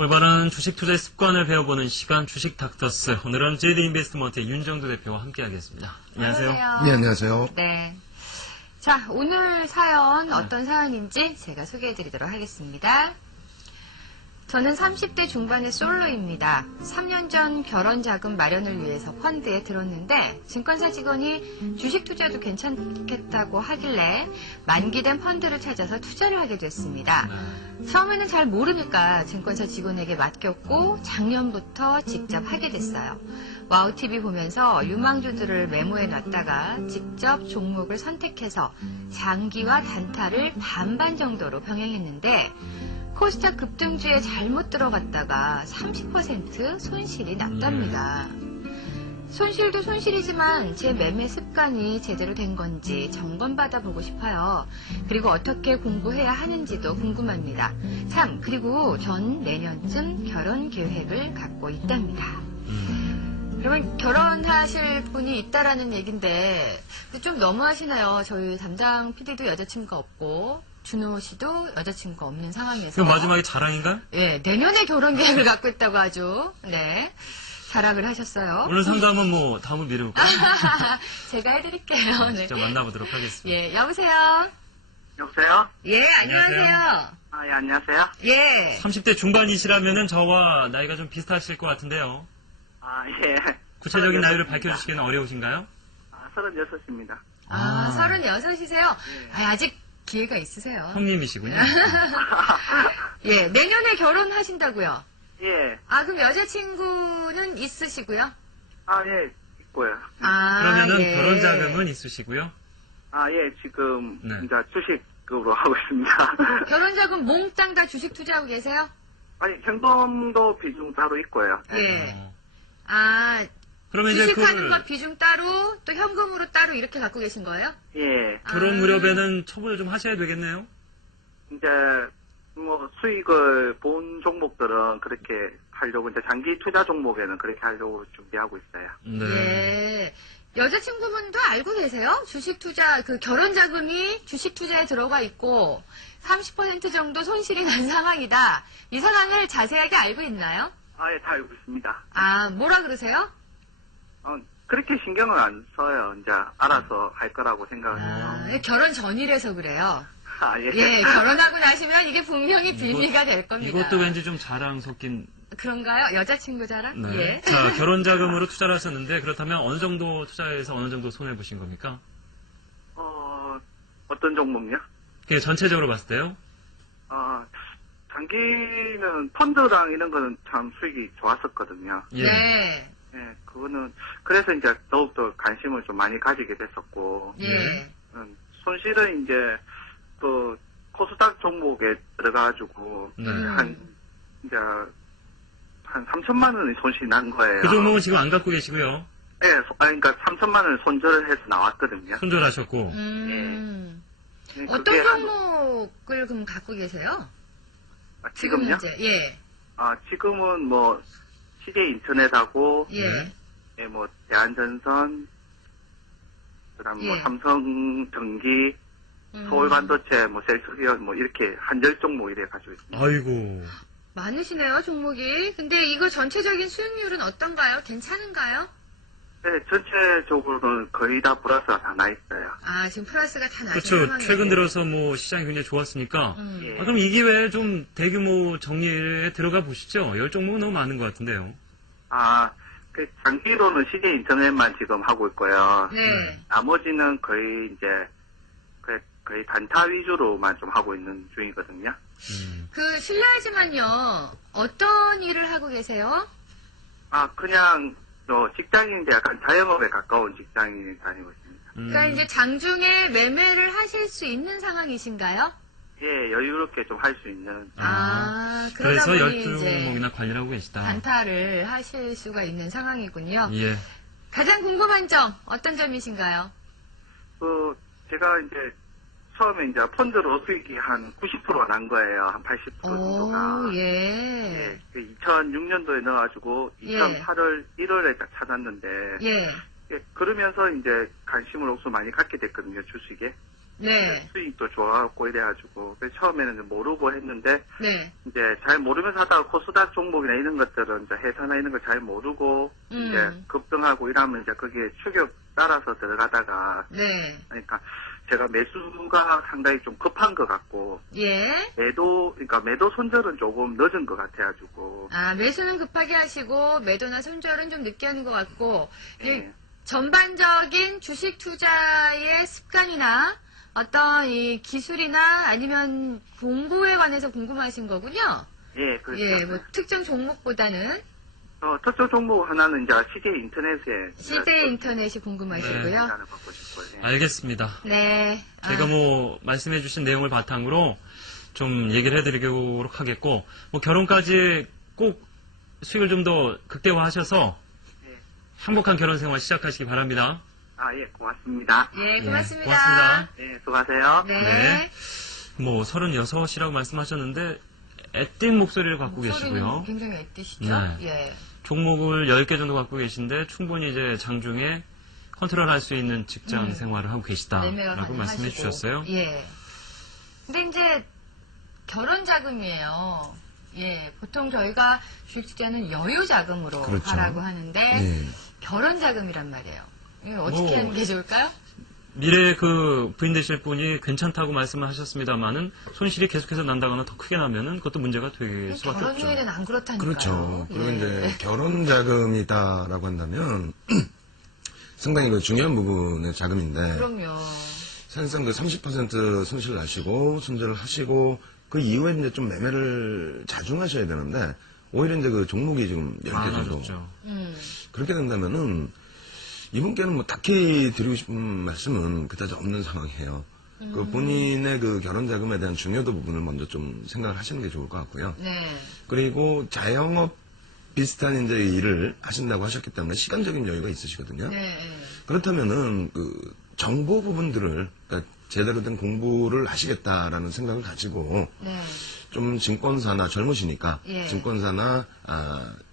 올바른 주식 투자의 습관을 배워보는 시간 주식 닥터스. 오늘은 JD 인베스트먼트의 윤정도 대표와 함께하겠습니다. 안녕하세요. 네, 안녕하세요. 네. 자, 오늘 사연 어떤 사연인지 제가 소개해드리도록 하겠습니다. 저는 30대 중반의 솔로입니다. 3년 전 결혼 자금 마련을 위해서 펀드에 들었는데 증권사 직원이 주식 투자도 괜찮겠다고 하길래 만기된 펀드를 찾아서 투자를 하게 됐습니다. 처음에는 잘 모르니까 증권사 직원에게 맡겼고 작년부터 직접 하게 됐어요. 와우TV 보면서 유망주들을 메모해 놨다가 직접 종목을 선택해서 장기와 단타를 반반 정도로 병행했는데 코스닥 급등주에 잘못 들어갔다가 30% 손실이 났답니다. 손실도 손실이지만 제 매매 습관이 제대로 된 건지 점검받아 보고 싶어요. 그리고 어떻게 공부해야 하는지도 궁금합니다. 참, 그리고 전 내년쯤 결혼 계획을 갖고 있답니다. 그러면 결혼하실 분이 있다라는 얘기인데 좀 너무하시나요? 저희 담당 PD도 여자친구가 없고 준호 씨도 여자친구가 없는 상황에서. 그 마지막에 자랑인가요? 네, 내년에 결혼 계획을 갖고 있다고 아주, 네, 자랑을 하셨어요. 오늘 상담은 뭐 다음을 미뤄볼까요? 제가 해드릴게요. 네. 직접 만나보도록 하겠습니다. 예, 여보세요? 여보세요? 예, 안녕하세요. 아, 예, 안녕하세요? 예. 30대 중반이시라면은 저와 나이가 좀 비슷하실 것 같은데요. 아, 예. 구체적인 나이를 밝혀주시기는 어려우신가요? 아, 36입니다. 아, 36이세요? 예. 아직 기회가 있으세요. 형님이시군요. 예, 내년에 결혼하신다고요? 예. 아, 그럼 여자친구는 있으시고요? 아, 예, 있고요. 아, 그러면은 예. 결혼 자금은 있으시고요. 아, 예, 지금, 네. 이제 주식으로 하고 있습니다. 결혼 자금 몽땅 다 주식 투자하고 계세요? 아니, 현금도 비중 따로 있고요. 예. 어. 아, 그러면 이제 주식하는 거 그걸 비중 따로, 또 현금으로 따로 이렇게 갖고 계신 거예요? 예. 결혼 무렵에는 처분을 좀 하셔야 되겠네요. 이제, 뭐, 수익을 본 종목들은 그렇게 하려고, 이제 장기 투자 종목에는 그렇게 하려고 준비하고 있어요. 네. 예. 여자친구분도 알고 계세요? 주식 투자, 그 결혼 자금이 주식 투자에 들어가 있고, 30% 정도 손실이 난 상황이다. 이 상황을 자세하게 알고 있나요? 아, 예, 다 알고 있습니다. 아, 뭐라 그러세요? 그렇게 신경을 안 써요. 이제 알아서 할 거라고 생각을 해요. 아, 결혼 전이라서 그래요. 아, 예. 예, 결혼하고 나시면 이게 분명히 빌미가 될 겁니다. 이것도 왠지 좀 자랑 섞인. 그런가요? 여자친구 자랑? 네. 예. 자, 결혼 자금으로 투자를 하셨는데 그렇다면 어느 정도 투자해서 어느 정도 손해 보신 겁니까? 어떤 종목요? 그게 전체적으로 봤을 때요. 장기는 펀드랑 이런 거는 참 수익이 좋았었거든요. 예. 네. 예, 그거는 그래서 이제 더욱더 관심을 좀 많이 가지게 됐었고, 예. 손실은 이제 또 코스닥 종목에 들어가가지고 네. 이제 한 3천만 원의 손실이 난 거예요. 그 종목은 지금 안 갖고 계시고요. 예, 그러니까 3천만 원을 손절을 해서 나왔거든요. 손절하셨고. 예, 어떤 그게 종목을 그럼 갖고 계세요? 지금 지금요? 현재. 예. 지금은 뭐 CJ 인터넷하고 예. 네. 예, 뭐 대한전선, 그다음 뭐 예. 삼성전기, 서울반도체, 뭐 셀트리온 뭐 이렇게 한 10종목 이래 가지고 있습니다. 아이고. 많으시네요, 종목이. 근데 이거 전체적인 수익률은 어떤가요? 괜찮은가요? 네, 전체적으로는 거의 다 플러스가 다 나 있어요. 아, 지금 플러스가 다 나신 그렇죠. 상황이에요. 최근 들어서 뭐 시장이 굉장히 좋았으니까. 예. 그럼 이 기회에 좀 대규모 정리에 들어가 보시죠. 10종목은 너무 많은 것 같은데요. 그 장기로는 CJ 인터넷만 지금 하고 있고요. 네. 나머지는 거의 이제 거의 단타 위주로만 좀 하고 있는 중이거든요. 그, 실례하지만요, 어떤 일을 하고 계세요? 그냥 직장인인데 약간 자영업에 가까운 직장인 다니고 있습니다. 그러니까 이제 장중에 매매를 하실 수 있는 상황이신가요? 예, 여유롭게 좀 할 수 있는. 그러다 그래서 보니 이제 12종목이나 관리를 하고 계시다. 단타를 하실 수가 있는 상황이군요. 예. 가장 궁금한 점, 어떤 점이신가요? 제가 이제 처음에 이제 펀드로 수익이 한 90%가 난 거예요. 한 80% 정도가. 오, 예. 2006년도에 넣어가지고 2008월 1월에 딱 찾았는데 예. 그러면서 이제 관심을 옥수 많이 갖게 됐거든요, 주식에. 네. 수익도 좋았고 이래가지고 그래서 처음에는 이제 모르고 했는데 네. 이제 잘 모르면서 하다가 코스닥 종목이나 이런 것들은 이제 회사나 이런 걸 잘 모르고 이제 급등하고 이러면 이제 거기에 추격 따라서 들어가다가 네. 그러니까 제가 매수가 상당히 좀 급한 것 같고 예. 그러니까 매도 손절은 조금 늦은 것 같아가지고 아, 매수는 급하게 하시고 매도나 손절은 좀 늦게 하는 것 같고 이 예. 전반적인 주식 투자의 습관이나 어떤 이 기술이나 아니면 공부에 관해서 궁금하신 거군요. 예, 그렇죠. 예, 뭐 특정 종목보다는 특정 종목 하나는 이제 CJ 인터넷에 CJ 인터넷이 궁금하시고요. 하나 받고 싶어요. 예. 알겠습니다. 네. 제가 뭐 말씀해주신 내용을 바탕으로 좀 얘기를 해드리도록 하겠고, 뭐 결혼까지 꼭 수익을 좀 더 극대화하셔서 예. 행복한 결혼 생활 시작하시기 바랍니다. 예, 고맙습니다. 예, 고맙습니다. 고맙습니다. 예, 수고하세요. 네. 네. 뭐 36이라고 말씀하셨는데 애띤 목소리를 갖고 목소리는 계시고요. 굉장히 애띠시죠? 네. 예. 종목을 10개 정도 갖고 계신데 충분히 이제 장중에 컨트롤할 수 있는 직장 생활을 하고 계시다라고 매매를 말씀해 하시고. 주셨어요. 예. 근데 이제 결혼 자금이에요. 예. 보통 저희가 주식 투자는 여유 자금으로 그렇죠. 하라고 하는데 네. 결혼 자금이란 말이에요. 이거 어떻게 오. 하는 게 좋을까요? 미래 그 부인 되실 분이 괜찮다고 말씀을 하셨습니다만은 손실이 계속해서 난다거나 더 크게 나면은 그것도 문제가 될 수밖에 결혼 없죠. 후에는 안 그렇다니까요. 그렇죠. 그리고 예. 이제 결혼 자금이다라고 한다면 상당히 그 중요한 부분의 자금인데 그럼요. 사실상 그 30% 손실 나시고 손절을 하시고 그 이후에 이제 좀 매매를 자중하셔야 되는데 오히려 이제 그 종목이 지금 10개 정도 많아졌죠. 그렇게 된다면은 이분께는 뭐 딱히 드리고 싶은 말씀은 그다지 없는 상황이에요. 그 본인의 그 결혼 자금에 대한 중요도 부분을 먼저 좀 생각을 하시는 게 좋을 것 같고요. 네. 그리고 자영업 비슷한 이제 일을 하신다고 하셨기 때문에 시간적인 여유가 있으시거든요. 네. 그렇다면은 그 정보 부분들을 그러니까 제대로 된 공부를 하시겠다라는 생각을 가지고 네. 좀 증권사나 젊으시니까 예. 증권사나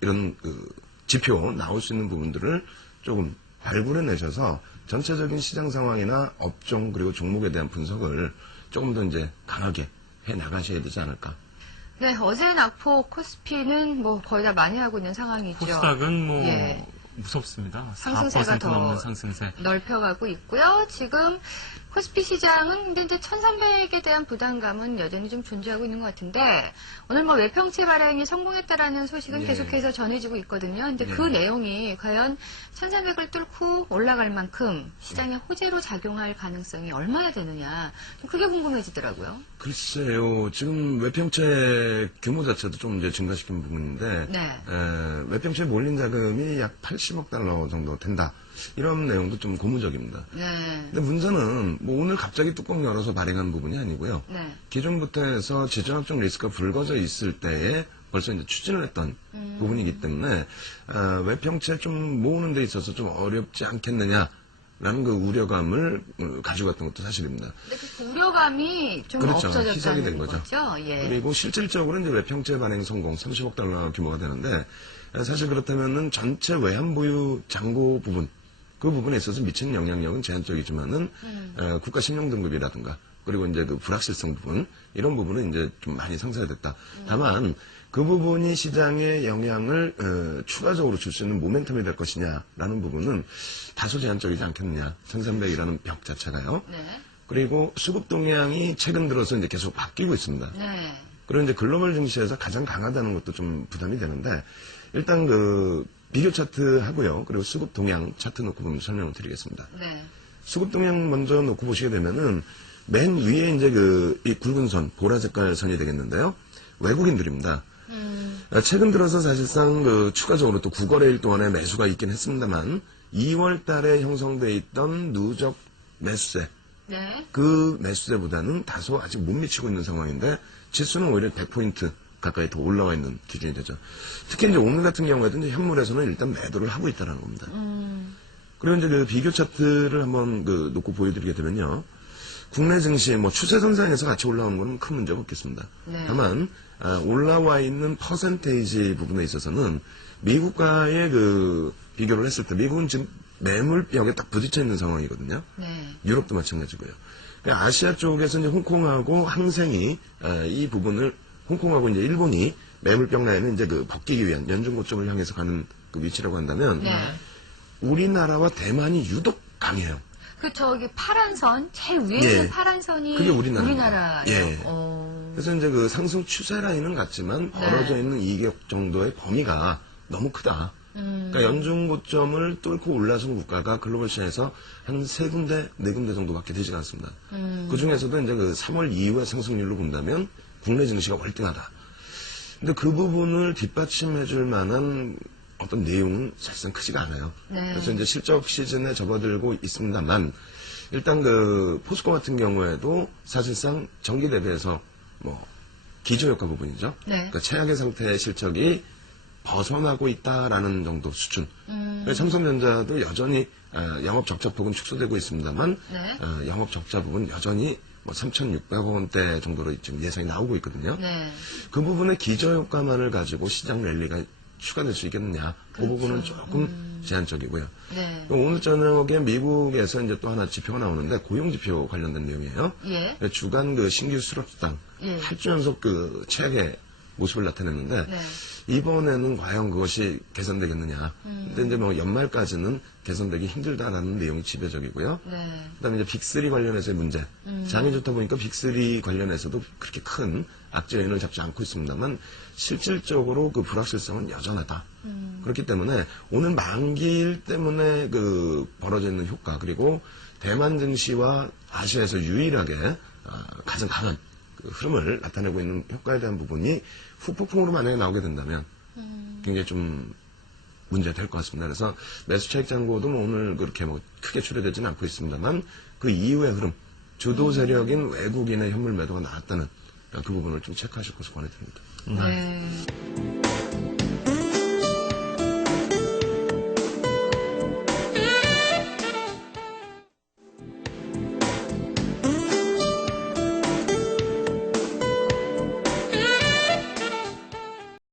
이런 그 지표 나올 수 있는 부분들을 조금 발굴해 내셔서 전체적인 시장 상황이나 업종 그리고 종목에 대한 분석을 조금 더 이제 강하게 해 나가셔야 되지 않을까. 네, 어제 낙폭 코스피는 뭐 거의 다 많이 하고 있는 상황이죠. 코스닥은 뭐 예. 무섭습니다. 상승세가 4% 더 넘는 상승세. 넓혀가고 있고요. 지금 코스피 시장은 근데 이제 1300에 대한 부담감은 여전히 좀 존재하고 있는 것 같은데 오늘 뭐 외평채 발행이 성공했다라는 소식은 예. 계속해서 전해지고 있거든요. 근데 그 예. 내용이 과연 1300을 뚫고 올라갈 만큼 시장에 호재로 작용할 가능성이 얼마나 되느냐 그게 궁금해지더라고요. 글쎄요, 지금 외평채 규모 자체도 좀 이제 증가시킨 부분인데, 네. 외평채 몰린 자금이 약 80억 달러 정도 된다. 이런 내용도 좀 고무적입니다. 네. 근데 문제는 뭐 오늘 갑자기 뚜껑 열어서 발행한 부분이 아니고요. 네. 기존부터 해서 지정학적 리스크가 불거져 있을 때에 벌써 이제 추진을 했던 부분이기 때문에 외평채 좀 모으는 데 있어서 좀 어렵지 않겠느냐라는 그 우려감을 가지고 갔던 것도 사실입니다. 근데 그 우려감이 좀 그렇죠. 희석이 없어졌다는 된 거죠. 예. 그리고 실질적으로 이제 외평채 발행 성공 30억 달러 규모가 되는데 사실 그렇다면은 전체 외환 보유 잔고 부분 그 부분에 있어서 미치는 영향력은 제한적이지만은 국가 신용 등급이라든가 그리고 이제 그 불확실성 부분 이런 부분은 이제 좀 많이 상쇄됐다. 다만 그 부분이 시장에 영향을 추가적으로 줄 수 있는 모멘텀이 될 것이냐라는 부분은 다소 제한적이지 않겠느냐. 1300이라는 벽 자체가요. 네. 그리고 수급 동향이 최근 들어서 이제 계속 바뀌고 있습니다. 네. 그리고 이제 글로벌 증시에서 가장 강하다는 것도 좀 부담이 되는데 일단 그 비교 차트 하고요. 그리고 수급 동향 차트 놓고 보면 설명을 드리겠습니다. 네. 수급 동향 먼저 놓고 보시게 되면은 맨 위에 이제 이 굵은 선, 보라 색깔 선이 되겠는데요. 외국인들입니다. 최근 들어서 사실상 그 추가적으로 또 9거래일 동안에 매수가 있긴 했습니다만 2월 달에 형성돼 있던 누적 매수세 네. 그 매수세보다는 다소 아직 못 미치고 있는 상황인데 지수는 오히려 100포인트 가까이 더 올라와 있는 기준이 되죠. 특히 이제 오늘 같은 경우에도 이제 현물에서는 일단 매도를 하고 있다는 겁니다. 그리고 이제 그 비교 차트를 한번 그 놓고 보여드리게 되면요. 국내 증시 뭐 추세선상에서 같이 올라오는 거는 큰 문제가 없겠습니다. 네. 다만 올라와 있는 퍼센테이지 부분에 있어서는 미국과의 그 비교를 했을 때 미국은 지금 매물벽에 딱 부딪혀 있는 상황이거든요. 네. 유럽도 마찬가지고요. 아시아 쪽에서 이제 홍콩하고 항생이 이 부분을 홍콩하고 이제 일본이 매물병 라인을 이제 그 벗기기 위한 연중 고점을 향해서 가는 그 위치라고 한다면 네. 우리나라와 대만이 유독 강해요. 그 저기 파란 선, 제일 위에 있는 예. 파란 선이 그게 우리나라예요. 우리나라예요. 예. 어. 그래서 이제 그 상승 추세 라인은 같지만 벌어져 있는 이격 정도의 범위가 너무 크다. 그러니까 연중 고점을 뚫고 올라선 국가가 글로벌 시장에서 한 3군데, 4군데 정도밖에 되지가 않습니다. 그 중에서도 이제 그 3월 이후의 상승률로 본다면 국내 증시가 월등하다. 근데 그 부분을 뒷받침해 줄 만한 어떤 내용은 사실상 크지가 않아요. 네. 그래서 이제 실적 시즌에 접어들고 있습니다만, 일단 그 포스코 같은 경우에도 사실상 전기 대비해서 뭐 기저효과 부분이죠. 네. 그러니까 최악의 상태의 실적이 벗어나고 있다라는 정도 수준. 삼성전자도 여전히 영업 적자 폭은 축소되고 있습니다만 네. 영업 적자 부분 여전히 뭐 3,600억 원대 정도로 지금 예상이 나오고 있거든요. 네. 그 부분의 기저효과만을 가지고 시장 랠리가 추가될 수 있겠느냐. 그 부분은 조금 제한적이고요. 네. 오늘 저녁에 미국에서 이제 또 하나 지표가 나오는데 고용지표 관련된 내용이에요. 예. 주간 그 신규 수출당 예. 8주 연속 그 최악의 모습을 나타냈는데 네. 이번에는 과연 그것이 개선되겠느냐. 근데 이제 뭐 연말까지는 개선되기 힘들다라는 내용이 지배적이고요. 네. 그다음에 이제 빅3 관련해서의 문제. 장이 좋다 보니까 빅3 관련해서도 그렇게 큰 악재 요인을 잡지 않고 있습니다만 실질적으로 그 불확실성은 여전하다. 그렇기 때문에 오늘 만기일 때문에 그 벌어져 있는 효과 그리고 대만 증시와 아시아에서 유일하게 가장 강한 그 흐름을 나타내고 있는 효과에 대한 부분이 후폭풍으로 만약에 나오게 된다면 굉장히 좀 문제가 될 것 같습니다. 그래서 매수 차익 잔고도 뭐 오늘 그렇게 뭐 크게 출회되지는 않고 있습니다만 그 이후의 흐름, 주도 세력인 외국인의 현물 매도가 나왔다는 그 부분을 좀 체크하실 것을 권해드립니다. 네.